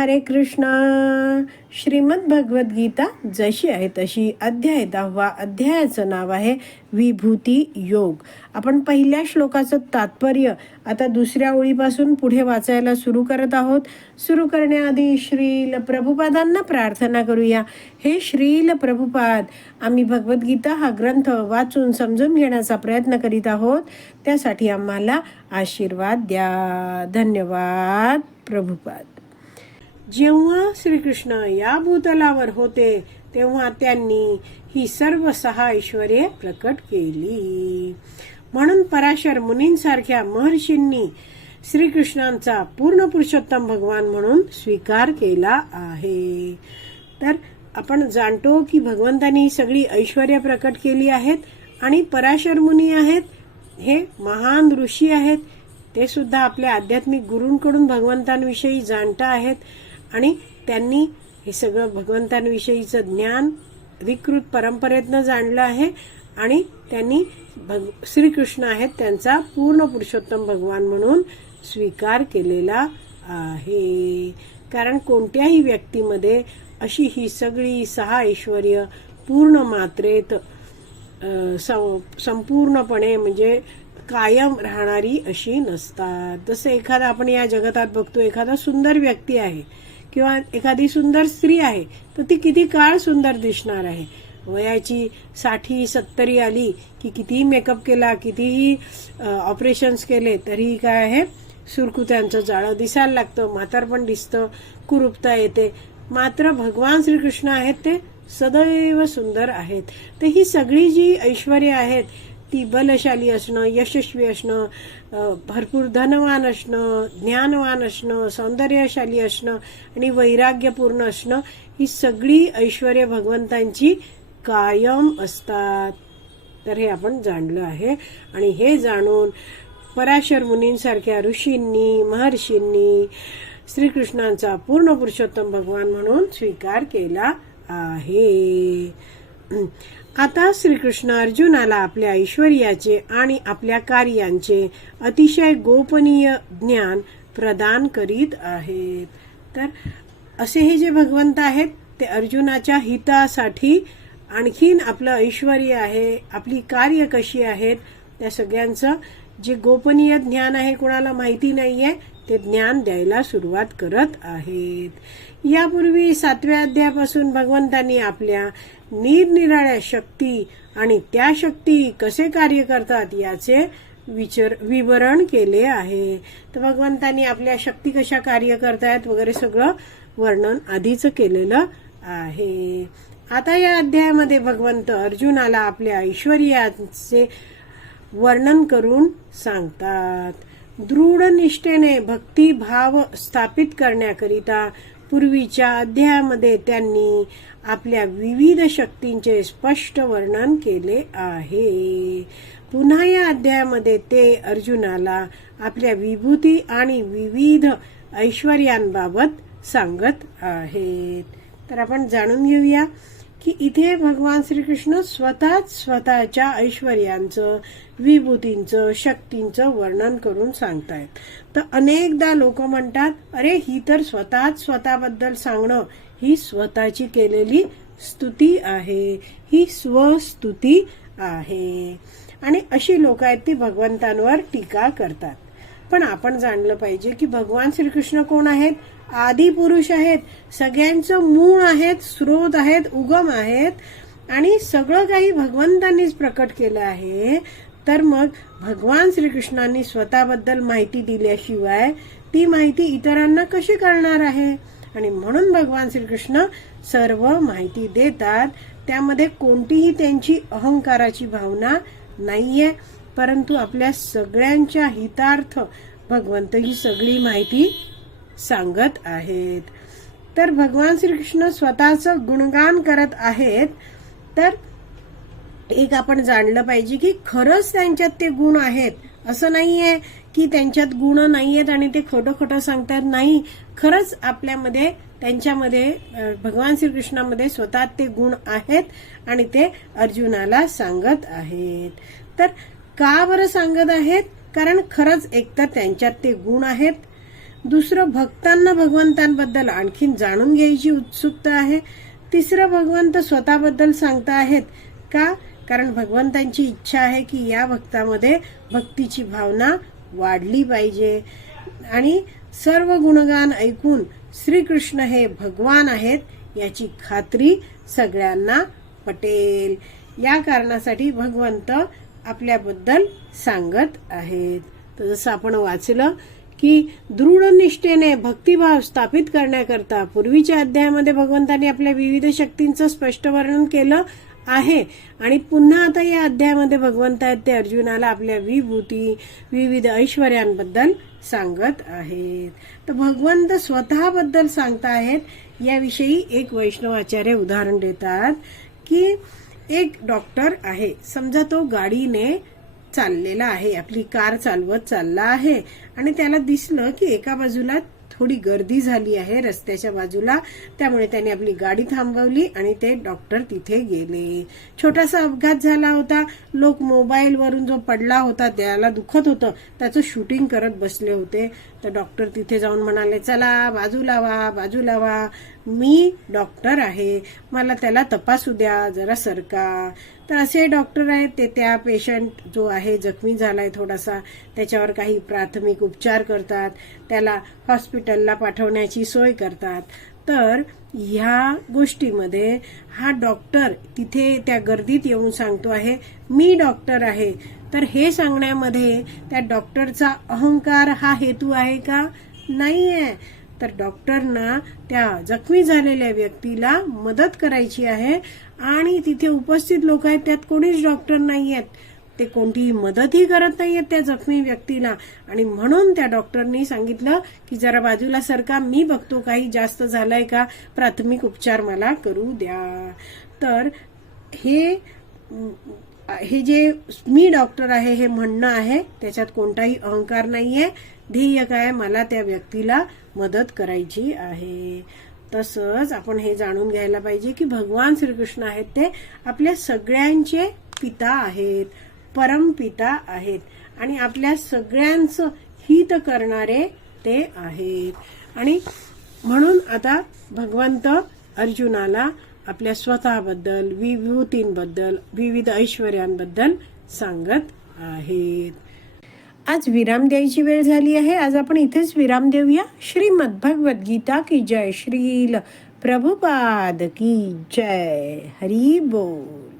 हरे कृष्णा। श्रीमद भगवद्गीता जशी आहे तशी अध्याय दहावा अध्यायाचं नाव आहे विभूती योग. आपण पहिल्या श्लोकाचं तात्पर्य आता दुसऱ्या ओळीपासून पुढे वाचायला सुरू करत आहोत. सुरू करण्याआधी श्रील प्रभुपादांना प्रार्थना करूया. हे श्रील प्रभुपाद आम्ही भगवद्गीता हा ग्रंथ वाचून समजून घेण्याचा प्रयत्न करीत आहोत. त्यासाठी आम्हाला आशीर्वाद द्या. धन्यवाद प्रभुपाद. जेव्हा श्रीकृष्ण या भूतलावर होते तेव्हा त्यांनी ही सर्व सहा ऐश्वर्ये प्रकट केली. म्हणून पराशर मुनींसारख्या महर्षींनी श्रीकृष्णांचा पूर्ण पुरुषोत्तम भगवान म्हणून स्वीकार केला आहे. तर आपण जाणतो की भगवंतांनी सगळी ऐश्वर्य प्रकट केली आहेत आणि पराशर मुनी आहेत हे महान ऋषी आहेत. ते सुद्धा आपल्या आध्यात्मिक गुरूंकडून भगवंतांविषयी जाणता आहेत. आणि त्यांनी हे सगळं भगवंतांविषयीचं ज्ञान अधिकृत परंपरेतनं जाणलं आहे आणि त्यांनी भग श्रीकृष्ण आहेत त्यांचा पूर्ण पुरुषोत्तम भगवान म्हणून स्वीकार केलेला आहे. कारण कोणत्याही व्यक्तीमध्ये अशी ही सगळी सहा ऐश्वर्य पूर्ण मात्रेत सं- संपूर्णपणे म्हणजे कायम राहणारी अशी नसतात. जसं एखादा आपण या जगतात बघतो एखादा सुंदर व्यक्ती आहे किंवा एखादी सुंदर स्त्री आहे तर ती किती काळ सुंदर दिसणार आहे? वयाची साठी सत्तरी आली की कितीही मेकअप केला कितीही ऑपरेशन्स केले तरी काय आहे? सुरकुत्यांचं जाळं दिसायला लागतं म्हातार पण दिसतं कुरूपता येते. मात्र भगवान श्रीकृष्ण आहेत ते सदैव सुंदर आहेत. तर ही सगळी जी ऐश्वर्य आहेत ती बलशाली असणं यशस्वी असणं भरपूर धनवान असणं ज्ञानवान असणं सौंदर्यशाली असणं आणि वैराग्यपूर्ण असणं ही सगळी ऐश्वर्य भगवंतांची कायम असतात. तर हे आपण जाणलं आहे. आणि हे जाणून पराशर मुनींसारख्या ऋषींनी महर्षींनी श्रीकृष्णांचा पूर्ण पुरुषोत्तम भगवान म्हणून स्वीकार केला आहे. आता श्रीकृष्ण अर्जुनाला आपल्या ऐश्वर्याचे आणि आपल्या कार्यांचे अतिशय गोपनीय ज्ञान प्रदान करीत आहेत. तर असे हे जे भगवंत आहेत ते अर्जुनाच्या हितासाठी आणखीन आपलं ऐश्वर्य आहे आपली कार्य कशी आहेत त्या सगळ्यांचं जे गोपनीय ज्ञान आहे कोणाला माहिती नाहीये ते ज्ञान द्यायला सुरुवात करत आहेत. यापूर्वी सातव्या अध्यायापासून भगवंतांनी आपल्या निरनिराळ्या शक्ती आणि त्या शक्ती कसे कार्य करतात याचे विचर विवरण केले आहे. तर भगवंतांनी आपल्या शक्ती कशा कार्य करतायत वगैरे सगळं वर्णन आधीच केलेलं आहे. आता या अध्यायामध्ये भगवंत अर्जुनाला आपल्या ऐश्वर्याचे वर्णन करून सांगतात. दृढ निष्ठेने भक्तिभाव स्थापित करण्याकरिता पूर्वीच्या अध्यायामध्ये त्यांनी आपल्या विविध शक्तींचे स्पष्ट वर्णन केले आहे. पुन्हा या अध्यायामध्ये ते अर्जुनाला आपल्या विभूती आणि विविध ऐश्वर्यांबाबत सांगत आहेत. तर आपण जाणून घेऊया. की इथे भगवान श्रीकृष्ण स्वतःच स्वतःच्या ऐश्वर्यांचं विभूतींचं शक्तींचं वर्णन करून सांगतायत. तर अनेकदा लोक म्हणतात अरे ही तर स्वतःच स्वतःबद्दल सांगणं ही स्वतःची केलेली स्तुती आहे ही स्वस्तुती आहे. आणि अशी लोक आहेत ती भगवंतांवर टीका करतात. पण आपण जाणलं पाहिजे की भगवान श्रीकृष्ण कोण आहेत? आदी पुरुष आहेत. सगळ्यांचं मूळ आहेत स्रोत आहेत उगम आहेत. आणि सगळं काही भगवंतांनीच प्रकट केलं आहे. तर मग भगवान श्रीकृष्णांनी स्वतःबद्दल माहिती दिल्याशिवाय ती माहिती इतरांना कशी करणार आहे? आणि म्हणून भगवान श्रीकृष्ण सर्व माहिती देतात. त्यामध्ये कोणतीही त्यांची अहंकाराची भावना नाहीये. परंतु आपल्या सगळ्यांच्या हितार्थ भगवंत ही सगळी माहिती सांगत आहेत. तर भगवान श्रीकृष्ण स्वतःचं गुणगान करत आहेत तर एक आपण जाणलं पाहिजे की खरंच त्यांच्यात ते गुण आहेत. असं नाहीये की त्यांच्यात गुण नाही आहेत आणि ते खोटं खोटं सांगतात नाही. खरंच आपल्यामध्ये त्यांच्यामध्ये भगवान श्रीकृष्णामध्ये स्वतः ते गुण आहेत आणि ते अर्जुनाला सांगत आहेत. तर का बरं सांगत आहेत? कारण खरंच एकतर त्यांच्यात ते गुण आहेत. दुसरं भक्तांना भगवंतांबद्दल आणखीन जाणून घ्यायची उत्सुकता आहे. तिसरं भगवंत स्वतःबद्दल सांगता आहेत का? कारण भगवंतांची इच्छा आहे की या भक्तामध्ये भक्तीची भावना वाढली पाहिजे. आणि सर्व गुणगान ऐकून श्रीकृष्ण हे भगवान आहेत याची खात्री सगळ्यांना पटेल. या कारणासाठी भगवंत आपल्याबद्दल सांगत आहेत. तर जसं आपण वाचलं की दृढनिष्ठेने भक्तिभाव स्थापित करण्याकरता पूर्वीच्या अध्यायामध्ये भगवंतांनी आपल्या विविध शक्तींचं स्पष्ट वर्णन केलं आहे. आणि पुन्हा आता या अध्यायामध्ये भगवंत आहेत ते अर्जुनाला आपल्या विभूती विविध ऐश्वर्यांबद्दल सांगत आहेत. तर भगवंत स्वतःबद्दल सांगताहेत. याविषयी एक वैष्णवाचार्य उदाहरण देतात की एक डॉक्टर आहे. समजा तो गाडीने चाललेला आहे. आपली कार चालवत चालला आहे. आणि त्याला दिसलं की एका बाजूला थोडी गर्दी झाली आहे रस्त्याच्या बाजूला. त्यामुळे त्याने आपली गाडी थांबवली आणि ते डॉक्टर तिथे गेले. छोटासा अपघात झाला होता. लोक मोबाईलवरून जो पडला होता त्याला दुखत होतं. त्याचं शूटिंग करत बसले होते. तर डॉक्टर तिथे जाऊन म्हणाले चला बाजू लावा बाजू लावा. मी डॉक्टर आहे. मला त्याला तपासू द्या जरा सरका. तर असे डॉक्टर आहेत ते त्या पेशंट जो आहे जखमी झालाय थोडासा त्याच्यावर काही प्राथमिक उपचार करतात त्याला हॉस्पिटलला पाठवण्याची सोय करतात. तर ह्या गोष्टीमध्ये हा डॉक्टर तिथे त्या गर्दीत येऊन सांगतो आहे मी डॉक्टर आहे. तर हे सांगण्यामध्ये त्या डॉक्टरचा अहंकार हा हेतू आहे का? नाही आहे तर डॉक्टरना त्या जखमी झालेल्या व्यक्तीला मदत करायची आहे. आणि तिथे उपस्थित लोक आहेत त्यात कोणीच डॉक्टर नाही आहेत. ते कोणतीही मदतही करत नाहीयेत त्या जखमी व्यक्तीला. आणि म्हणून त्या डॉक्टरनी सांगितलं की जरा बाजूला सरका मी बघतो काही जास्त झालंय का? प्राथमिक उपचार मला करू द्या. तर हे हे जे मी डॉक्टर आहे हे म्हणणं आहे त्याच्यात कोणताही अहंकार नाहीये. ध्येय काय मला त्या व्यक्तीला मदत करायची आहे. तसंच आपण हे जाणून घ्यायला पाहिजे की भगवान श्रीकृष्ण आहेत ते आपल्या सगळ्यांचे पिता आहेत परमपिता आहेत. आणि आपल्या सगळ्यांचं हित करणारे ते आहेत. आणि म्हणून आता भगवंत अर्जुनाला आपल्या स्वतःबद्दल विभूतींबद्दल विविध ऐश्वर्यांबद्दल सांगत आहेत. आज विराम द्यायची वेळ झाली आहे. आज आपण इथेच विराम देऊया. श्रीमद भगवत गीता की जय श्रील. प्रभुपाद की जय. हरी बोल.